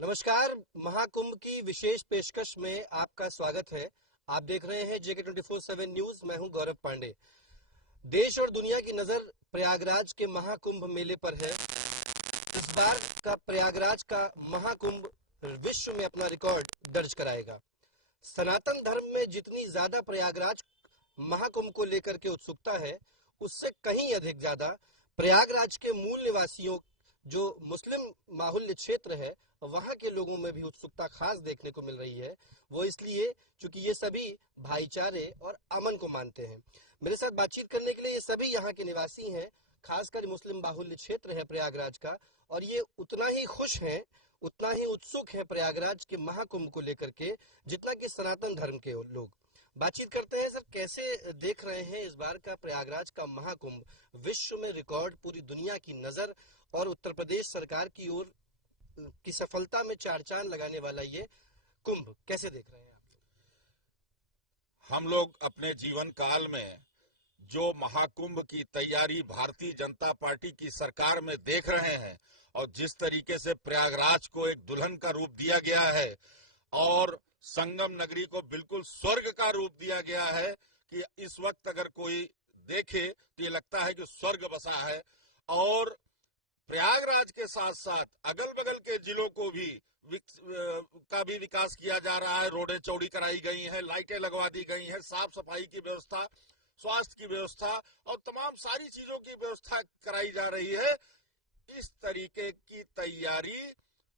नमस्कार। महाकुंभ की विशेष पेशकश में आपका स्वागत है। आप देख रहे हैं जेके 24/7 न्यूज। मैं हूं गौरव पांडे। देश और दुनिया की नजर प्रयागराज के महाकुंभ मेले पर है। इस बार का प्रयागराज का महाकुंभ विश्व में अपना रिकॉर्ड दर्ज कराएगा। सनातन धर्म में जितनी ज्यादा प्रयागराज महाकुंभ को लेकर के उत्सुकता है, उससे कहीं अधिक ज्यादा प्रयागराज के मूल निवासियों, जो मुस्लिम बाहुल्य क्षेत्र है, वहां के लोगों में भी उत्सुकता खास देखने को मिल रही है। वो इसलिए क्योंकि ये सभी भाईचारे और अमन को मानते हैं। मेरे साथ बातचीत करने के लिए ये सभी यहाँ के निवासी हैं। खासकर मुस्लिम बाहुल्य क्षेत्र है प्रयागराज का, और ये उतना ही खुश हैं, उतना ही उत्सुक है प्रयागराज के महाकुंभ को लेकर के, जितना कि सनातन धर्म के लोग। बातचीत करते हैं। सर, कैसे देख रहे हैं इस बार का प्रयागराज का महाकुंभ? विश्व में रिकॉर्ड, पूरी दुनिया की नजर और उत्तर प्रदेश सरकार की ओर की सफलता में चार चांद लगाने वाला ये कुंभ कैसे देख रहे हैं आप? हम लोग अपने जीवन काल में जो महाकुंभ की तैयारी भारतीय जनता पार्टी की सरकार में देख रहे हैं, और जिस तरीके से प्रयागराज को एक दुल्हन का रूप दिया गया है और संगम नगरी को बिल्कुल स्वर्ग का रूप दिया गया है कि इस वक्त अगर कोई देखे तो ये लगता है कि स्वर्ग बसा है। और प्रयागराज के साथ साथ अगल बगल के जिलों को भी का भी विकास किया जा रहा है। रोडें चौड़ी कराई गई हैं, लाइटें लगवा दी गई हैं, साफ सफाई की व्यवस्था, स्वास्थ्य की व्यवस्था और तमाम सारी चीजों की व्यवस्था कराई जा रही है। इस तरीके की तैयारी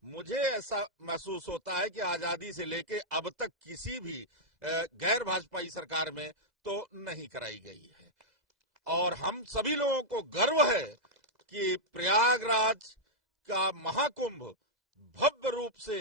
मुझे ऐसा महसूस होता है कि आजादी से लेके अब तक किसी भी गैर भाजपाई सरकार में तो नहीं कराई गई है। और हम सभी लोगों को गर्व है कि प्रयागराज का महाकुंभ भव्य रूप से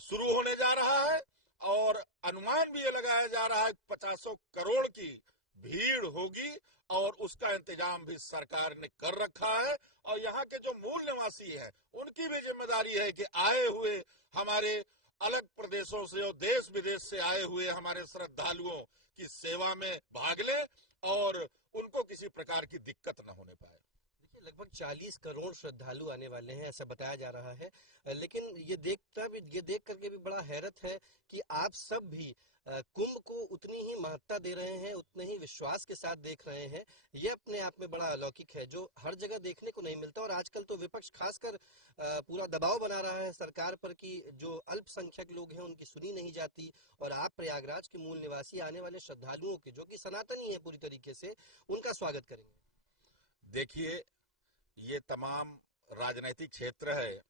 शुरू होने जा रहा है, और अनुमान भी ये लगाया जा रहा है 50 करोड़ की भीड़ होगी, और उसका इंतजाम भी सरकार ने कर रखा है। और यहाँ के जो मूल निवासी हैं, उनकी भी जिम्मेदारी है कि आए हुए हमारे अलग प्रदेशों से और देश विदेश से आए हुए हमारे श्रद्धालुओं की सेवा में भाग लें और उनको किसी प्रकार की दिक्कत न होने पाए। लगभग 40 करोड़ श्रद्धालु आने वाले हैं, ऐसा बताया जा रहा है। लेकिन ये देख करके भी बड़ा हैरत है कि आप सब भी कुंभ को उतनी ही महत्ता दे रहे हैं, उतने ही विश्वास के साथ देख रहे हैं। ये अपने आप में बड़ा अलौकिक है, जो हर जगह देखने को नहीं मिलता। और आजकल तो विपक्ष खासकर पूरा दबाव बना रहा है सरकार पर कि जो अल्पसंख्यक लोग हैं उनकी सुनी नहीं जाती, और आप प्रयागराज के मूल निवासी आने वाले श्रद्धालुओं के, जो कि सनातनी है पूरी तरीके से, उनका स्वागत करेंगे। देखिए, ये तमाम राजनीतिक क्षेत्र है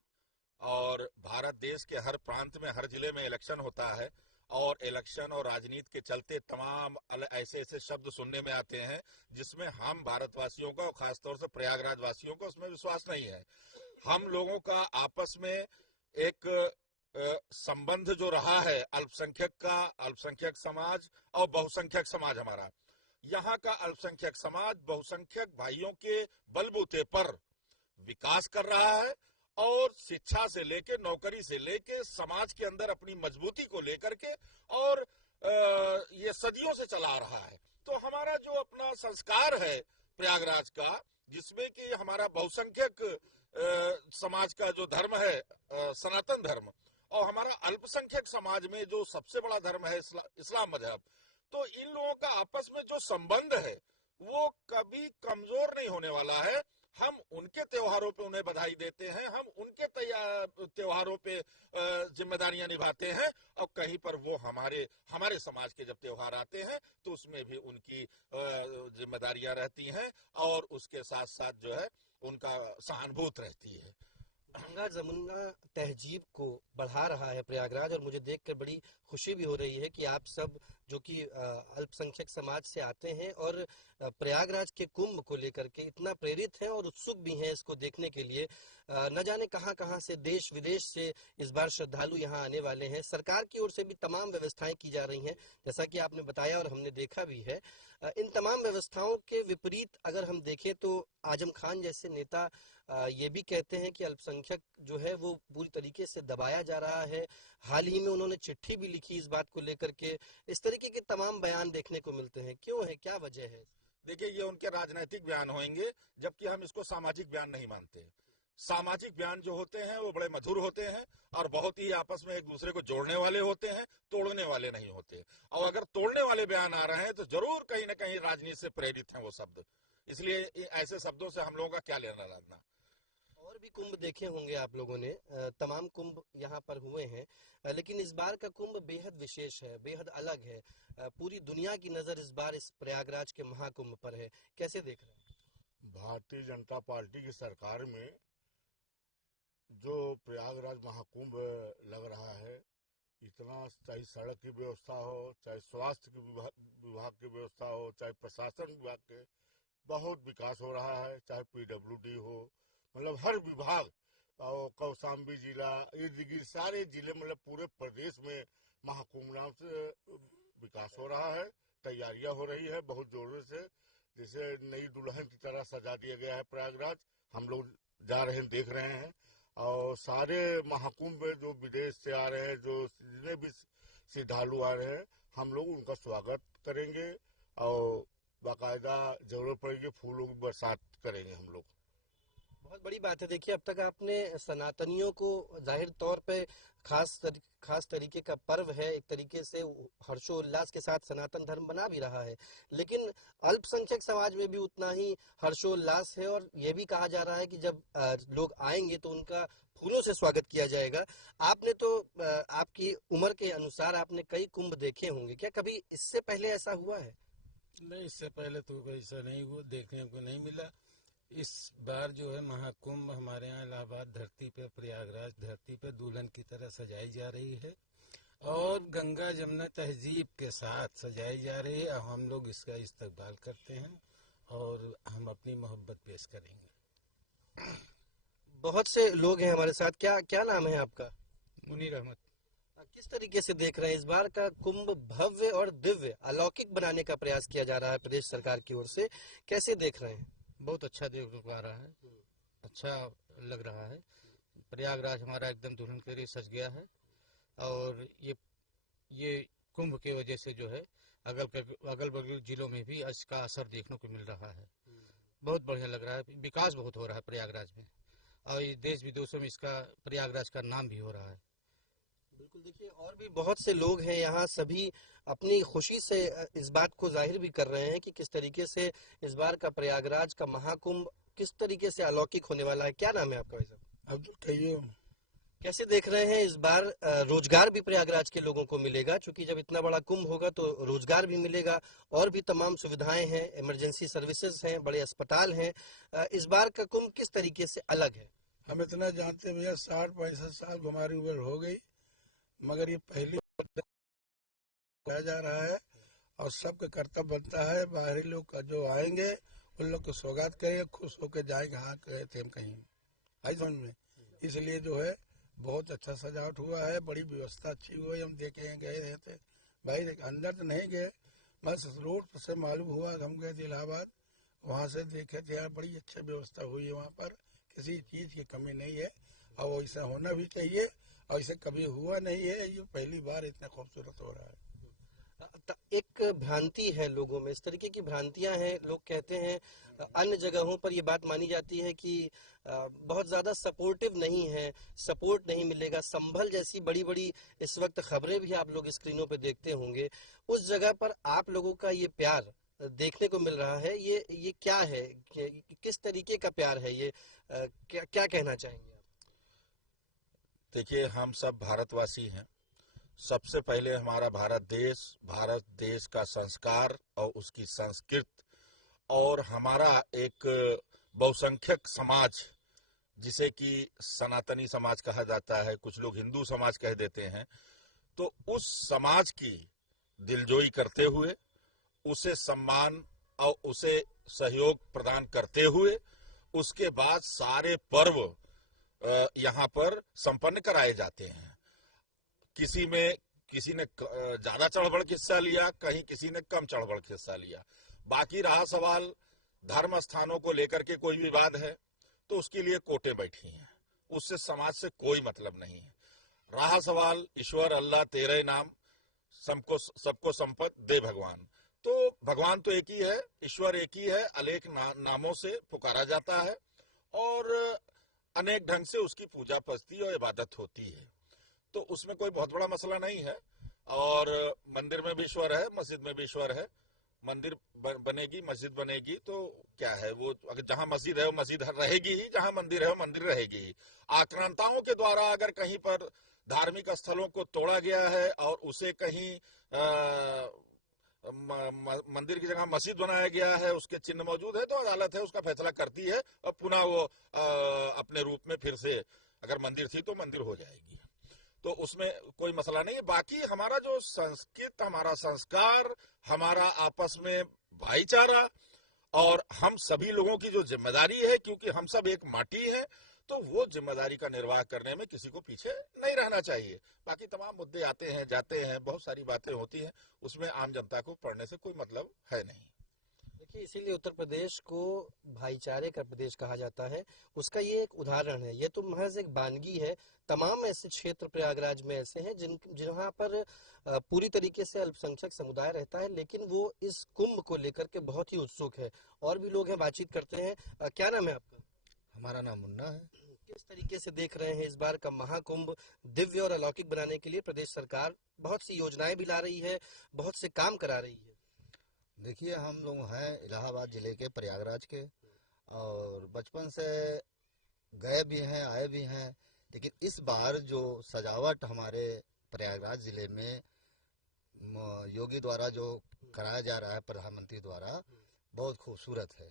और भारत देश के हर प्रांत में, हर जिले में इलेक्शन होता है, और इलेक्शन और राजनीति के चलते तमाम ऐसे ऐसे शब्द सुनने में आते हैं जिसमें हम भारतवासियों का और खासतौर से प्रयागराज वासियों का उसमें विश्वास नहीं है। हम लोगों का आपस में एक संबंध जो रहा है, अल्पसंख्यक का, अल्पसंख्यक समाज और बहुसंख्यक समाज, हमारा यहाँ का अल्पसंख्यक समाज बहुसंख्यक भाइयों के बलबूते पर विकास कर रहा है, और शिक्षा से लेके, नौकरी से लेके, समाज के अंदर अपनी मजबूती को लेकर के, और ये सदियों से चला रहा है। तो हमारा जो अपना संस्कार है प्रयागराज का, जिसमें कि हमारा बहुसंख्यक समाज का जो धर्म है सनातन धर्म, और हमारा अल्पसंख्यक समाज में जो सबसे बड़ा धर्म है इस्लाम मजहब, तो इन लोगों का आपस में जो संबंध है वो कभी कमजोर नहीं होने वाला है। हम उनके त्योहारों पे उन्हें बधाई देते हैं, हम उनके त्योहारों पे जिम्मेदारियां निभाते हैं, और कहीं पर वो हमारे हमारे समाज के जब त्योहार आते हैं तो उसमें भी उनकी जिम्मेदारियां रहती हैं, और उसके साथ साथ जो है उनका सहानुभूति रहती है। गंगा जमुना तहजीब को बढ़ा रहा है प्रयागराज, और मुझे देखकर बड़ी खुशी भी हो रही है कि आप सब, जो कि अल्पसंख्यक समाज से आते हैं और प्रयागराज के कुंभ को लेकर के इतना प्रेरित हैं और उत्सुक भी हैं इसको देखने के लिए। न जाने कहां कहां से, देश विदेश से इस बार श्रद्धालु यहां आने वाले हैं। सरकार की ओर से भी तमाम व्यवस्थाएं की जा रही हैं, जैसा कि आपने बताया और हमने देखा भी है। इन तमाम व्यवस्थाओं के विपरीत अगर हम देखें तो आजम खान जैसे नेता ये भी कहते हैं कि अल्पसंख्यक जो है वो पूरी तरीके से दबाया जा रहा है। हाल ही में उन्होंने चिट्ठी भी लिखी इस बात को लेकर के। इस तरीके के तमाम बयान देखने को मिलते हैं। क्यों है, क्या वजह है? देखिए, ये उनके राजनीतिक बयान होंगे, जबकि हम इसको सामाजिक बयान नहीं मानते। सामाजिक बयान जो होते हैं वो बड़े मधुर होते हैं और बहुत ही आपस में एक दूसरे को जोड़ने वाले होते हैं, तोड़ने वाले नहीं होते। और अगर तोड़ने वाले बयान आ रहे हैं तो जरूर कहीं ना कहीं राजनीति से प्रेरित हैं वो शब्द। इसलिए ऐसे शब्दों से हम लोगों का क्या लेना देना। और भी कुंभ देखे होंगे आप लोगों ने, तमाम कुंभ यहाँ पर हुए हैं, लेकिन इस बार का कुंभ बेहद विशेष है, बेहद अलग है। पूरी दुनिया की नजर इस बार इस प्रयागराज के महाकुंभ पर है। कैसे देख रहे हैं? भारतीय जनता पार्टी की सरकार में जो प्रयागराज महाकुंभ लग रहा है, इतना चाहे सड़क की व्यवस्था हो, चाहे स्वास्थ्य की विभाग की व्यवस्था हो, चाहे प्रशासन विभाग के, बहुत विकास हो रहा है। चाहे पीडब्ल्यूडी हो, मतलब हर विभाग, और कौशाम्बी जिला, इर्द सारे जिले, मतलब पूरे प्रदेश में महाकुंभ नाम से विकास हो रहा है। तैयारियां हो रही है बहुत जोरों से, जैसे नई दुल्हन की तरह सजा दिया गया है प्रयागराज। हम लोग जा रहे हैं, देख रहे हैं। और सारे महाकुंभ में जो विदेश से आ रहे हैं, जो जितने भी श्रद्धालु आ रहे हैं, हम लोग उनका स्वागत करेंगे और बाकायदा जरूरत पड़ेगी फूलों की बरसात करेंगे हम लोग। बहुत बड़ी बात है। देखिए, अब तक आपने सनातनियों को जाहिर तौर पे खास तरीके का पर्व है, एक तरीके से हर्षोल्लास के साथ सनातन धर्म बना भी रहा है, लेकिन अल्पसंख्यक समाज में भी उतना ही हर्षोल्लास है। और ये भी कहा जा रहा है कि जब लोग आएंगे तो उनका फूलों से स्वागत किया जाएगा। आपने तो आपकी उम्र के अनुसार आपने कई कुंभ देखे होंगे, क्या कभी इससे पहले ऐसा हुआ है? नहीं, इससे पहले तो ऐसा नहीं हुआ, देखने को नहीं मिला। इस बार जो है महाकुंभ हमारे यहाँ इलाहाबाद धरती पे, प्रयागराज धरती पे दुल्हन की तरह सजाई जा रही है और गंगा जमुना तहजीब के साथ सजाई जा रही है। हम लोग इसका इस्तकबाल करते हैं और हम अपनी मोहब्बत पेश करेंगे। बहुत से लोग हैं हमारे साथ। क्या क्या नाम है आपका? मुनीर अहमद। किस तरीके से देख रहे हैं इस बार का कुंभ? भव्य और दिव्य, अलौकिक बनाने का प्रयास किया जा रहा है प्रदेश सरकार की ओर से, कैसे देख रहे हैं? बहुत अच्छा देख पा रहा है, अच्छा लग रहा है। प्रयागराज हमारा एकदम दुल्हन के लिए सज गया है और ये कुंभ के वजह से जो है अगल बगल जिलों में भी इसका असर देखने को मिल रहा है। बहुत बढ़िया लग रहा है, विकास बहुत हो रहा है प्रयागराज में और देश विदेशों में इसका प्रयागराज का नाम भी हो रहा है। बिल्कुल। देखिए, और भी बहुत से लोग हैं यहाँ, सभी अपनी खुशी से इस बात को जाहिर भी कर रहे हैं कि किस तरीके से इस बार का प्रयागराज का महाकुंभ किस तरीके से अलौकिक होने वाला है। क्या नाम है आपका भाई साहब? अब्दुल कय्यूम। कैसे देख रहे हैं इस बार? रोजगार भी प्रयागराज के लोगों को मिलेगा, क्योंकि जब इतना बड़ा कुंभ होगा तो रोजगार भी मिलेगा और भी तमाम सुविधाएं हैं, इमरजेंसी सर्विसेज हैं, बड़े अस्पताल हैं। इस बार का कुंभ किस तरीके से अलग है? हम इतना जानते भैया, 60-65 साल हमारी उम्र हो गई, मगर ये पहली किया जा रहा है और सबका कर्तव्य बनता है बाहरी लोग का जो आएंगे उन लोग को स्वागत करेंगे, खुश होकर जाएंगे। हाँ गए थे हम कहीं आई जोन में, इसलिए जो है बहुत अच्छा सजावट हुआ है, बड़ी व्यवस्था अच्छी हुई। हम देखे गए रहे थे भाई, अंदर तो नहीं गए, बस रोड से मालूम हुआ। हम गए थे इलाहाबाद, वहाँ से देखे थे यार बड़ी अच्छी व्यवस्था हुई है वहाँ पर, किसी चीज़ की कमी नहीं है और ऐसा होना भी चाहिए और ऐसे कभी हुआ नहीं है। ये पहली बार इतना खूबसूरत हो रहा है। एक भ्रांति है लोगों में, इस तरीके की भ्रांतियां हैं। लोग कहते हैं अन्य जगहों पर ये बात मानी जाती है कि बहुत ज्यादा सपोर्टिव नहीं है, सपोर्ट नहीं मिलेगा। संभल जैसी बड़ी बड़ी इस वक्त खबरें भी आप लोग स्क्रीनों पे देखते होंगे, उस जगह पर आप लोगों का ये प्यार देखने को मिल रहा है। ये क्या है, किस तरीके का प्यार है ये? क्या क्या कहना चाहेंगे आप? देखिए, हम सब भारतवासी हैं। सबसे पहले हमारा भारत देश का संस्कार और उसकी संस्कृति और हमारा एक बहुसंख्यक समाज, जिसे कि सनातनी समाज कहा जाता है, कुछ लोग हिंदू समाज कह देते हैं, तो उस समाज की दिलजोई करते हुए, उसे सम्मान और उसे सहयोग प्रदान करते हुए, उसके बाद सारे पर्व यहाँ पर संपन्न कराए जाते हैं। किसी ने ज्यादा चढ़ बढ़ के हिस्सा लिया, कहीं किसी ने कम चढ़ बढ़ के हिस्सा लिया। बाकी रहा सवाल धर्म स्थानों को लेकर के कोई विवाद है तो उसके लिए कोर्टें बैठी हैं, उससे समाज से कोई मतलब नहीं है। रहा सवाल ईश्वर अल्लाह तेरे नाम, सबको संपत्ति दे भगवान, तो भगवान तो एक ही है, ईश्वर एक ही है, अनेक नामों से पुकारा जाता है। और अनेक ढंग से उसकी पूजा पस्ती और इबादत होती है, तो उसमें कोई बहुत बड़ा मसला नहीं है। और मंदिर में भी ईश्वर है, मस्जिद में भी ईश्वर है। मंदिर बनेगी, मस्जिद बनेगी, तो क्या है, वो अगर जहां मस्जिद है वो मस्जिद रहेगी ही, जहां मंदिर है वो मंदिर रहेगी ही। आक्रांताओं के द्वारा अगर कहीं पर धार्मिक स्थलों को तोड़ा गया है और उसे कहीं मंदिर की जगह मस्जिद बनाया गया है, उसके चिन्ह मौजूद है, तो अदालत है उसका फैसला करती है और पुनः वो अपने रूप में फिर से, अगर मंदिर थी तो मंदिर हो जाएगी, तो उसमें कोई मसला नहीं है। बाकी हमारा जो संस्कृत, हमारा संस्कार, हमारा आपस में भाईचारा और हम सभी लोगों की जो जिम्मेदारी है, क्योंकि हम सब एक माटी है, तो वो जिम्मेदारी का निर्वाह करने में किसी को पीछे नहीं रहना चाहिए। बाकी तमाम मुद्दे आते हैं जाते हैं, बहुत सारी बातें होती हैं, उसमें आम जनता को पढ़ने से कोई मतलब है नहीं। देखिए, इसीलिए उत्तर प्रदेश को भाईचारे का प्रदेश कहा जाता है। उसका ये एक उदाहरण है, ये तो महज एक वानगी है। तमाम ऐसे क्षेत्र प्रयागराज में ऐसे हैं जहां पर पूरी तरीके से अल्पसंख्यक समुदाय रहता है, लेकिन वो इस कुंभ को लेकर के बहुत ही उत्सुक है। और भी लोग हैं, बातचीत करते हैं। क्या नाम है आपका? हमारा नाम मुन्ना है। किस तरीके से देख रहे हैं इस बार का महाकुंभ? दिव्य और अलौकिक बनाने के लिए प्रदेश सरकार बहुत सी योजनाएं भी ला रही है, बहुत से काम करा रही है। देखिए, हम लोग हैं इलाहाबाद जिले के, प्रयागराज के, और बचपन से गए भी हैं, आए भी हैं। लेकिन इस बार जो सजावट हमारे प्रयागराज जिले में योगी द्वारा जो कराया जा रहा है, प्रधानमंत्री द्वारा, बहुत खूबसूरत है।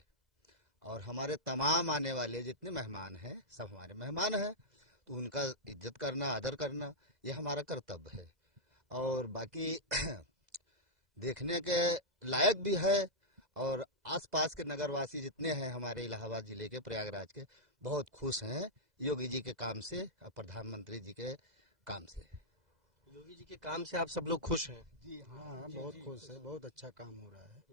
और हमारे तमाम आने वाले जितने मेहमान हैं, सब हमारे मेहमान हैं, तो उनका इज्जत करना, आदर करना, ये हमारा कर्तव्य है। और बाकी देखने के लायक भी है। और आसपास के नगरवासी जितने हैं हमारे इलाहाबाद जिले के, प्रयागराज के, बहुत खुश हैं योगी जी के काम से और प्रधानमंत्री जी के काम से। योगी जी के काम से आप सब लोग खुश हैं? जी हाँ, बहुत खुश है, बहुत अच्छा काम हो रहा है।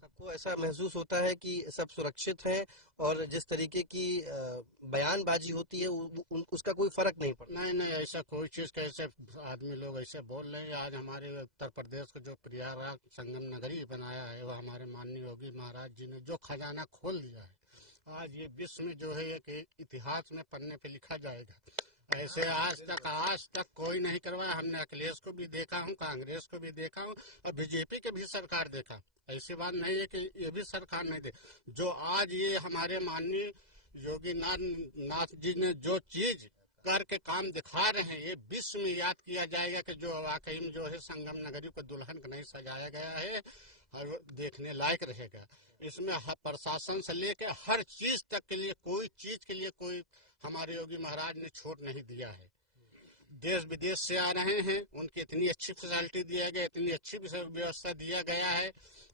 सबको ऐसा महसूस होता है कि सब सुरक्षित हैं और जिस तरीके की बयानबाजी होती है उसका कोई फर्क नहीं पड़ता? नहीं नहीं, ऐसा कोई चीज का, ऐसे आदमी लोग ऐसे बोल रहे हैं। आज हमारे उत्तर प्रदेश को जो प्रयागराज संगम नगरी बनाया है, वो हमारे माननीय योगी महाराज जी ने जो खजाना खोल दिया है, आज ये विश्व में जो है कि इतिहास में पन्ने पे लिखा जाएगा। ऐसे आज तक कोई नहीं करवाया। हमने अखिलेश को भी देखा हूँ, कांग्रेस को भी देखा हूँ, और बीजेपी के भी सरकार देखा। ऐसी बात नहीं है कि ये भी सरकार नहीं दे। जो आज ये हमारे माननीय योगी नाथ जी ने जो चीज करके काम दिखा रहे हैं, ये विश्व में याद किया जाएगा कि जो वाकई में जो है संगम नगरी को दुल्हन का नहीं सजाया गया है, और देखने लायक रहेगा। इसमें प्रशासन से लेकर हर चीज तक के लिए, कोई चीज के लिए कोई हमारे योगी महाराज ने छूट नहीं दिया है। देश विदेश से आ रहे हैं, उनकी इतनी अच्छी फैसिलिटी दिया गया, इतनी अच्छी व्यवस्था दिया गया है।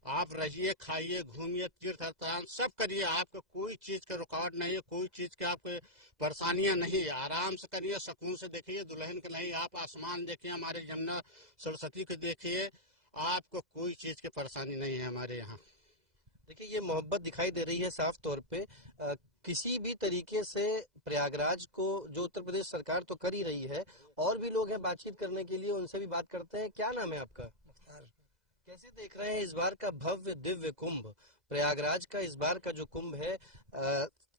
आप रहिए, खाइए, घूमिए, तीर्थ स्थान सब करिए, आपको कोई चीज का रुकावट नहीं है, कोई चीज के आपको परेशानियां नहीं है। आराम से करिए, सुकून से देखिए दुल्हन के नहीं। आप आसमान देखिए, हमारे जमुना सरस्वती को देखिए, आपको कोई चीज की परेशानी नहीं है हमारे यहाँ। देखिए, ये मोहब्बत दिखाई दे रही है साफ तौर पे। किसी भी तरीके से प्रयागराज को जो उत्तर प्रदेश सरकार तो कर ही रही है, और भी लोग हैं बातचीत करने के लिए, उनसे भी बात करते हैं। क्या नाम है आपका? कैसे देख रहे हैं इस बार का भव्य दिव्य कुंभ? प्रयागराज का इस बार का जो कुंभ है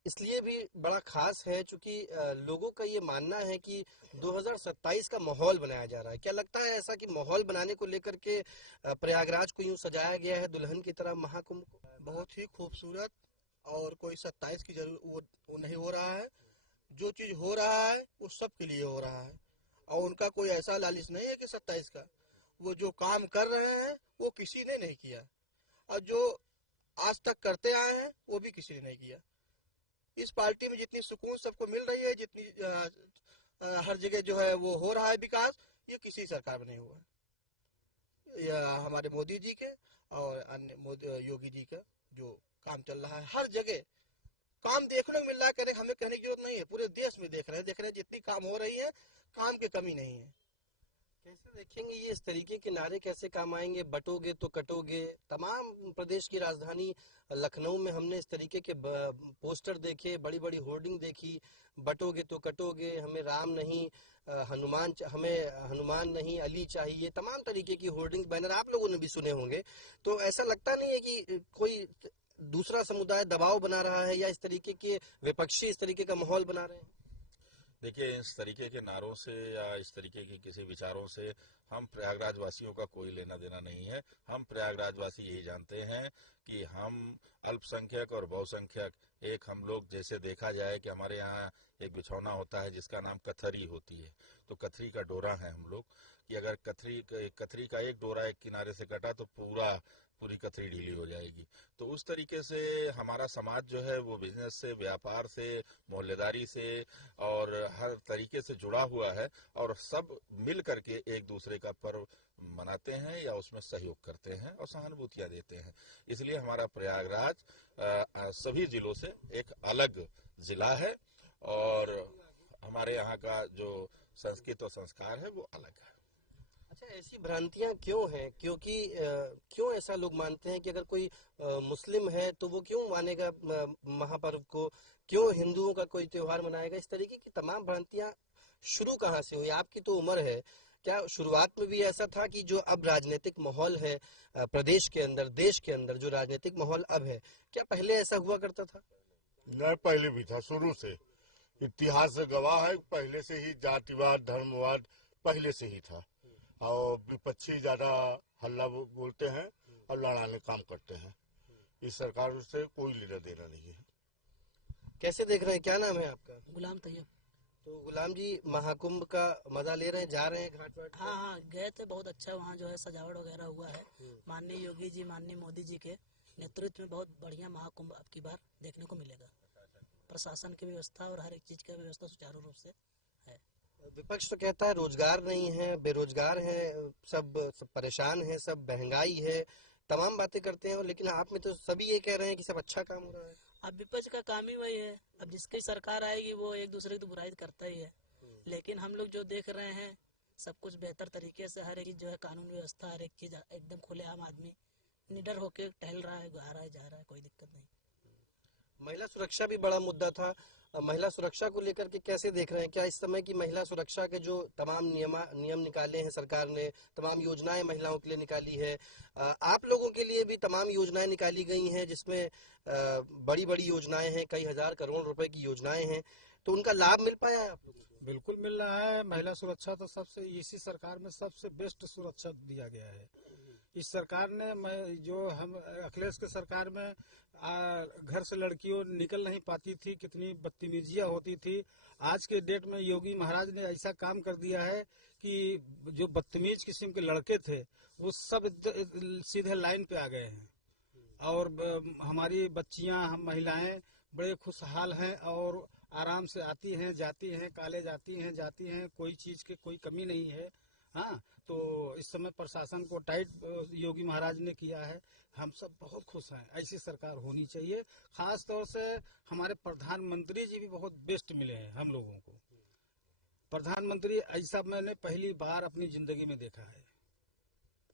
इसलिए भी बड़ा खास है क्योंकि लोगों का ये मानना है कि 2027 का माहौल बनाया जा रहा है। क्या लगता है ऐसा कि माहौल बनाने को लेकर के प्रयागराज को यूं सजाया गया है दुल्हन की तरह महाकुंभ को? बहुत ही खूबसूरत, और कोई 27 की वो नहीं हो रहा है। जो चीज हो रहा है वो सबके लिए हो रहा है, और उनका कोई ऐसा लालच नहीं है कि 27 का। वो जो काम कर रहे हैं वो किसी ने नहीं किया, और जो आज तक करते आए हैं वो भी किसी ने नहीं किया। इस पार्टी में जितनी सुकून सबको मिल रही है, जितनी हर जगह जो है वो हो रहा है विकास, ये किसी सरकार में नहीं हुआ है। या हमारे मोदी जी के और अन्य योगी जी का जो काम चल रहा है, हर जगह काम देखने को मिल रहा है। हमें कहने की जरूरत नहीं है, पूरे देश में देख रहे हैं जितनी काम हो रही है, काम की कमी नहीं है। कैसे देखेंगे ये इस तरीके के नारे कैसे काम आएंगे? बटोगे तो कटोगे। तमाम प्रदेश की राजधानी लखनऊ में हमने इस तरीके के पोस्टर देखे, बड़ी बड़ी होर्डिंग देखी, बटोगे तो कटोगे, हमें राम नहीं हमें हनुमान नहीं अली चाहिए, तमाम तरीके की होर्डिंग बैनर आप लोगों ने भी सुने होंगे। तो ऐसा लगता नहीं है कि कोई दूसरा समुदाय दबाव बना रहा है या इस तरीके के विपक्षी इस तरीके का माहौल बना रहे हैं? देखिए, इस तरीके के नारों से या इस तरीके की किसी विचारों से हम प्रयागराज वासियों का कोई लेना देना नहीं है। हम प्रयागराज वासी यही जानते हैं कि हम अल्पसंख्यक और बहुसंख्यक एक हम लोग, जैसे देखा जाए कि हमारे यहाँ एक बिछौना होता है जिसका नाम कथरी होती है, तो कथरी का डोरा है हम लोग, कि अगर कथरी का एक डोरा एक किनारे से कटा तो पूरी कथरी ढीली हो जाएगी। तो उस तरीके से हमारा समाज जो है वो बिजनेस से, व्यापार से, मोहल्लेदारी से और हर तरीके से जुड़ा हुआ है, और सब मिल करके एक दूसरे का पर्व मनाते हैं या उसमें सहयोग करते हैं और सहानुभूतियां देते हैं। इसलिए हमारा प्रयागराज सभी जिलों से एक अलग जिला है और हमारे यहाँ का जो संस्कृत और संस्कार है वो अलग है। अच्छा, ऐसी भ्रांतियां क्यों हैं? क्योंकि क्यों ऐसा लोग मानते हैं कि अगर कोई मुस्लिम है तो वो क्यों मानेगा महापर्व को, क्यों हिंदुओं का कोई त्योहार मनाएगा? इस तरीके की तमाम भ्रांतियां शुरू कहाँ से हुई? आपकी तो उम्र है, क्या शुरुआत में भी ऐसा था कि जो अब राजनीतिक माहौल है प्रदेश के अंदर, देश के अंदर जो राजनीतिक माहौल अब है, क्या पहले ऐसा हुआ करता था? नहीं, पहले भी था, शुरू से इतिहास से गवाह है। पहले से ही जातिवाद, धर्मवाद पहले से ही था, और विपक्षी ज्यादा हल्ला बोलते हैं और लड़ाने काम करते हैं। इस सरकार से कोई लेना देना नहीं है। कैसे देख रहे हैं? क्या नाम है आपका? गुलाम तैयब। तो गुलाम जी, महाकुंभ का मजा ले रहे हैं, जा रहे हैं घाट वाट? हाँ हाँ, गए थे, बहुत अच्छा वहाँ जो है सजावट वगैरह हुआ है। माननीय योगी जी, माननीय मोदी जी के नेतृत्व में बहुत बढ़िया महाकुंभ अब की बार देखने को मिलेगा। प्रशासन की व्यवस्था और हर एक चीज की व्यवस्था सुचारू रूप से है। विपक्ष तो कहता है रोजगार नहीं है, बेरोजगार है, सब परेशान है, सब महंगाई है, तमाम बातें करते हैं, लेकिन आप में तो सभी ये कह रहे हैं कि सब अच्छा काम हो रहा है। अब विपक्ष का काम ही वही है। अब जिसकी सरकार आएगी वो एक दूसरे की बुराई करता ही है, लेकिन हम लोग जो देख रहे हैं सब कुछ बेहतर तरीके से, हर एक चीज जो है कानून व्यवस्था, हर एक चीज एकदम खुलेआम, आदमी निडर होके टहल रहा है, आ रहा है, जा रहा है, कोई दिक्कत नहीं। महिला सुरक्षा भी बड़ा मुद्दा था। महिला सुरक्षा को लेकर के कैसे देख रहे हैं? क्या इस समय की महिला सुरक्षा के जो तमाम नियम निकाले हैं सरकार ने, तमाम योजनाएं महिलाओं के लिए निकाली है, आप लोगों के लिए भी तमाम योजनाएं निकाली गई हैं, जिसमें बड़ी बड़ी योजनाएं हैं, कई हजार करोड़ रुपए की योजनाएं हैं, तो उनका लाभ मिल पाया है आप लोगों को? बिल्कुल मिल रहा है। महिला सुरक्षा तो सबसे, इसी सरकार में सबसे बेस्ट सुरक्षा दिया गया है। इस सरकार ने, जो हम अखिलेश के सरकार में घर से लड़कियों निकल नहीं पाती थी, कितनी बदतमीजियां होती थी। आज के डेट में योगी महाराज ने ऐसा काम कर दिया है कि जो बदतमीज किस्म के लड़के थे वो सब सीधे लाइन पे आ गए हैं, और हमारी बच्चियां, हम महिलाएं बड़े खुशहाल हैं और आराम से आती हैं, जाती हैं, कॉलेज आती हैं, जाती हैं, कोई चीज की कोई कमी नहीं है। हाँ, तो इस समय प्रशासन को टाइट योगी महाराज ने किया है। हम सब बहुत खुश हैं। ऐसी सरकार होनी चाहिए। खास तौर से हमारे प्रधानमंत्री जी भी बहुत बेस्ट मिले हैं हम लोगों को। प्रधानमंत्री ऐसा मैंने पहली बार अपनी जिंदगी में देखा है,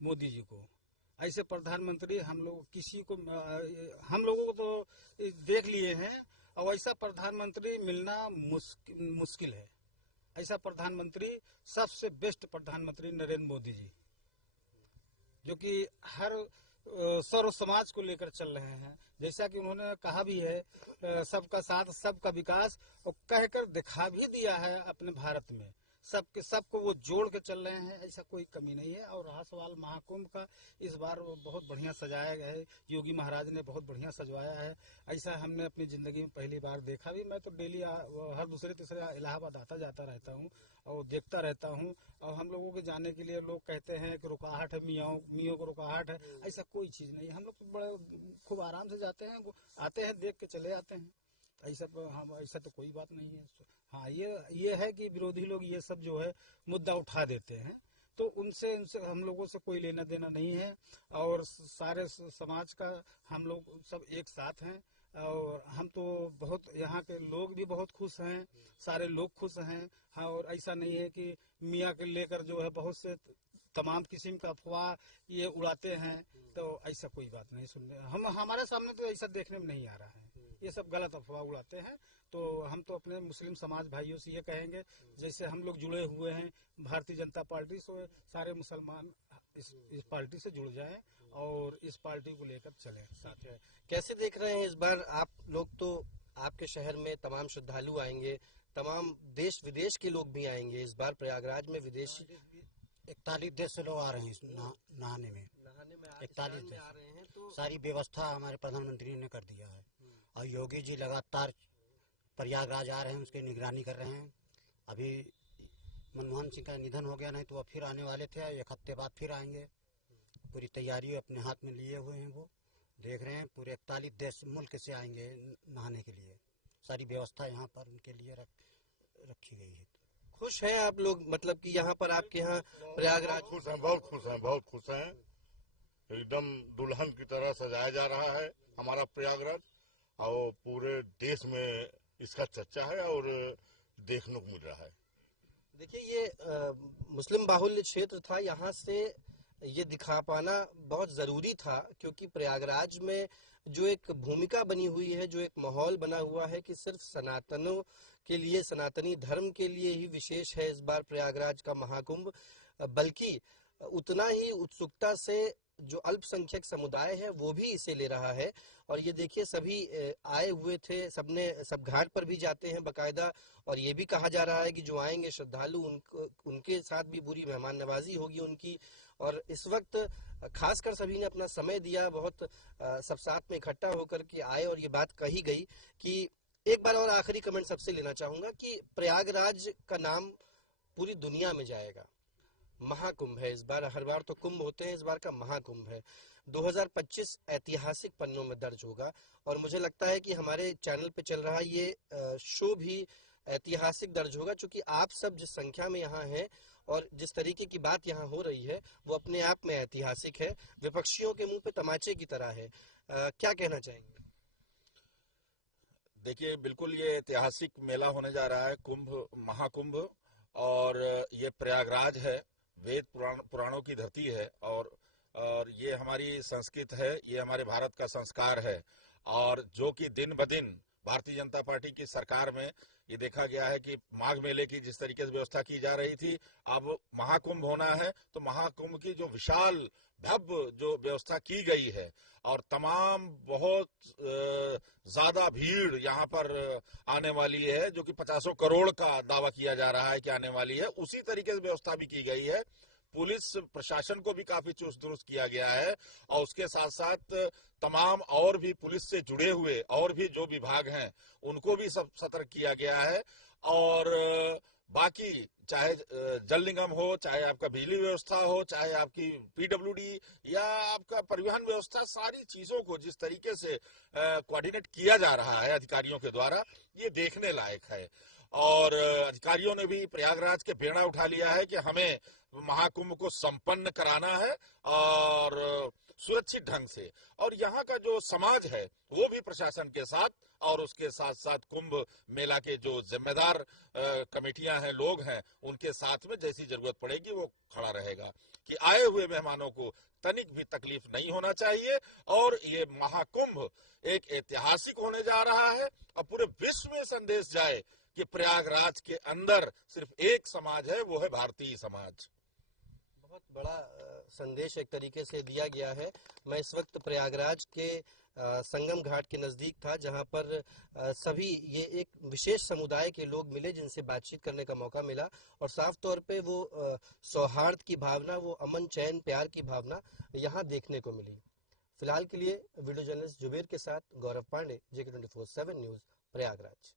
मोदी जी को। ऐसे प्रधानमंत्री हम लोग किसी को, हम लोगों को तो देख लिए हैं, और ऐसा प्रधानमंत्री मिलना मुश्किल है। ऐसा प्रधानमंत्री, सबसे बेस्ट प्रधानमंत्री नरेंद्र मोदी जी, जो कि हर सर्व समाज को लेकर चल रहे हैं। जैसा कि उन्होंने कहा भी है, सबका साथ सबका विकास, और कहकर दिखा भी दिया है अपने भारत में। सबको वो जोड़ के चल रहे हैं, ऐसा कोई कमी नहीं है। और रहा सवाल महाकुंभ का, इस बार बहुत बढ़िया सजाया गया है। योगी महाराज ने बहुत बढ़िया सजवाया है। ऐसा हमने अपनी जिंदगी में पहली बार देखा भी। मैं तो डेली हर दूसरे तीसरे इलाहाबाद आता जाता रहता हूँ और देखता रहता हूँ। और हम लोगों के जाने के लिए लोग कहते हैं कि रुकाहट है, मियों को रुकाहट है। ऐसा कोई चीज नहीं है। हम लोग बड़े खूब आराम से जाते हैं, आते हैं, देख के चले आते हैं। ऐसा तो कोई बात नहीं है। हाँ, ये है कि विरोधी लोग ये सब जो है मुद्दा उठा देते हैं, तो उनसे हम लोगों से कोई लेना देना नहीं है। और सारे समाज का हम लोग सब एक साथ हैं, और हम तो बहुत, यहाँ के लोग भी बहुत खुश हैं, सारे लोग खुश हैं। हाँ, और ऐसा नहीं है कि मियाँ के लेकर जो है बहुत से तमाम किस्म का अफवाह ये उड़ाते हैं, तो ऐसा कोई बात नहीं सुनने हमारे सामने तो ऐसा देखने में नहीं आ रहा है। ये सब गलत अफवाह उड़ाते हैं। तो हम तो अपने मुस्लिम समाज भाइयों से ये कहेंगे, जैसे हम लोग जुड़े हुए हैं भारतीय जनता पार्टी से, सारे मुसलमान इस पार्टी से जुड़ जाएं और इस पार्टी को लेकर चलें साथ में। कैसे देख रहे हैं इस बार आप लोग? तो आपके शहर में तमाम श्रद्धालु आएंगे, तमाम देश विदेश के लोग भी आएंगे इस बार प्रयागराज में। विदेशी 41 देश से लोग आ रहे हैं नहाने में। 41 देश आ रहे हैं तो सारी व्यवस्था हमारे प्रधानमंत्री ने कर दिया है और योगी जी लगातार प्रयागराज आ रहे हैं, उसकी निगरानी कर रहे हैं। अभी मनमोहन सिंह का निधन हो गया, नहीं तो वो फिर आने वाले थे, 1 हफ्ते बाद फिर आएंगे। पूरी तैयारी अपने हाथ में लिए हुए हैं, वो देख रहे हैं। पूरे 41 देश मुल्क से आएंगे नहाने के लिए। सारी व्यवस्था यहाँ पर उनके लिए रखी गई है। खुश हैं आप लोग, मतलब कि यहाँ पर आपके यहाँ प्रयागराज? खुश हैं, बहुत खुश हैं, बहुत खुश हैं। एकदम दुल्हन की तरह सजाया जा रहा है हमारा प्रयागराज और पूरे देश में इसका चर्चा है और देखने को मिल रहा है। देखिए, ये मुस्लिम बाहुल्य क्षेत्र था, यहाँ से ये दिखा पाना बहुत जरूरी था, क्योंकि प्रयागराज में जो एक भूमिका बनी हुई है, जो एक माहौल बना हुआ है कि सिर्फ सनातनों के लिए, सनातनी धर्म के लिए ही विशेष है इस बार प्रयागराज का महाकुंभ, बल्कि उतना ही उत्सुकता से जो अल्पसंख्यक समुदाय है वो भी इसे ले रहा है। और ये देखिए, सभी आए हुए थे, सब घाट पर भी जाते हैं बकायदा, और ये भी कहा जा रहा है कि जो आएंगे श्रद्धालु उनके साथ भी पूरी मेहमान नवाजी होगी उनकी। और इस वक्त खासकर सभी ने अपना समय दिया, बहुत सब साथ में इकट्ठा होकर के आए। और ये बात कही गई कि एक बार और आखिरी कमेंट सबसे लेना चाहूंगा कि प्रयागराज का नाम पूरी दुनिया में जाएगा। महाकुंभ है इस बार, हर बार तो कुंभ होते हैं, इस बार का महाकुंभ है। 2025 ऐतिहासिक पन्नों में दर्ज होगा। और मुझे लगता है कि हमारे चैनल पे चल रहा ये शो भी ऐतिहासिक दर्ज होगा, क्योंकि आप सब जिस संख्या में यहाँ हैं और जिस तरीके की बात यहाँ हो रही है वो अपने आप में ऐतिहासिक है, विपक्षियों के मुंह पे तमाचे की तरह है। क्या कहना चाहेंगे? देखिए, बिल्कुल ये ऐतिहासिक मेला होने जा रहा है, कुंभ, महाकुंभ। और ये प्रयागराज है, वेद पुराणों की धरती है, और ये हमारी संस्कृत है, ये हमारे भारत का संस्कार है। और जो कि दिन ब दिन भारतीय जनता पार्टी की सरकार में ये देखा गया है कि माघ मेले की जिस तरीके से व्यवस्था की जा रही थी, अब महाकुंभ होना है तो महाकुंभ की जो विशाल भव्य जो व्यवस्था की गई है, और तमाम बहुत ज्यादा भीड़ यहाँ पर आने वाली है, जो कि 50 करोड़ का दावा किया जा रहा है कि आने वाली है, उसी तरीके से व्यवस्था भी की गई है। पुलिस प्रशासन को भी काफी चुस्त दुरुस्त किया गया है, और उसके साथ साथ तमाम और भी पुलिस से जुड़े हुए और भी जो विभाग हैं उनको भी सब सतर्क किया गया है। और बाकी चाहे जल निगम हो, चाहे आपका बिजली व्यवस्था हो, चाहे आपकी पीडब्ल्यूडी या आपका परिवहन व्यवस्था, सारी चीजों को जिस तरीके से कोऑर्डिनेट किया जा रहा है अधिकारियों के द्वारा, ये देखने लायक है। और अधिकारियों ने भी प्रयागराज के बेड़ा उठा लिया है कि हमें महाकुंभ को संपन्न कराना है और सुरक्षित ढंग से। और यहाँ का जो समाज है वो भी प्रशासन के साथ, और उसके साथ साथ कुंभ मेला के जो जिम्मेदार कमेटियां हैं, लोग हैं, उनके साथ में जैसी जरूरत पड़ेगी वो खड़ा रहेगा कि आए हुए मेहमानों को तनिक भी तकलीफ नहीं होना चाहिए। और ये महाकुंभ एक ऐतिहासिक होने जा रहा है, और पूरे विश्व में संदेश जाए कि प्रयागराज के अंदर सिर्फ एक समाज है, वो है भारतीय समाज। बहुत बड़ा संदेश एक तरीके से दिया गया है। मैं इस वक्त प्रयागराज के संगम घाट के नजदीक था, जहां पर सभी ये एक विशेष समुदाय के लोग मिले जिनसे बातचीत करने का मौका मिला, और साफ तौर पे वो सौहार्द की भावना, वो अमन चैन प्यार की भावना यहाँ देखने को मिली। फिलहाल के लिए वीडियो जर्नलिस्ट जुबेर के साथ गौरव पांडे, JK24/7 न्यूज, प्रयागराज।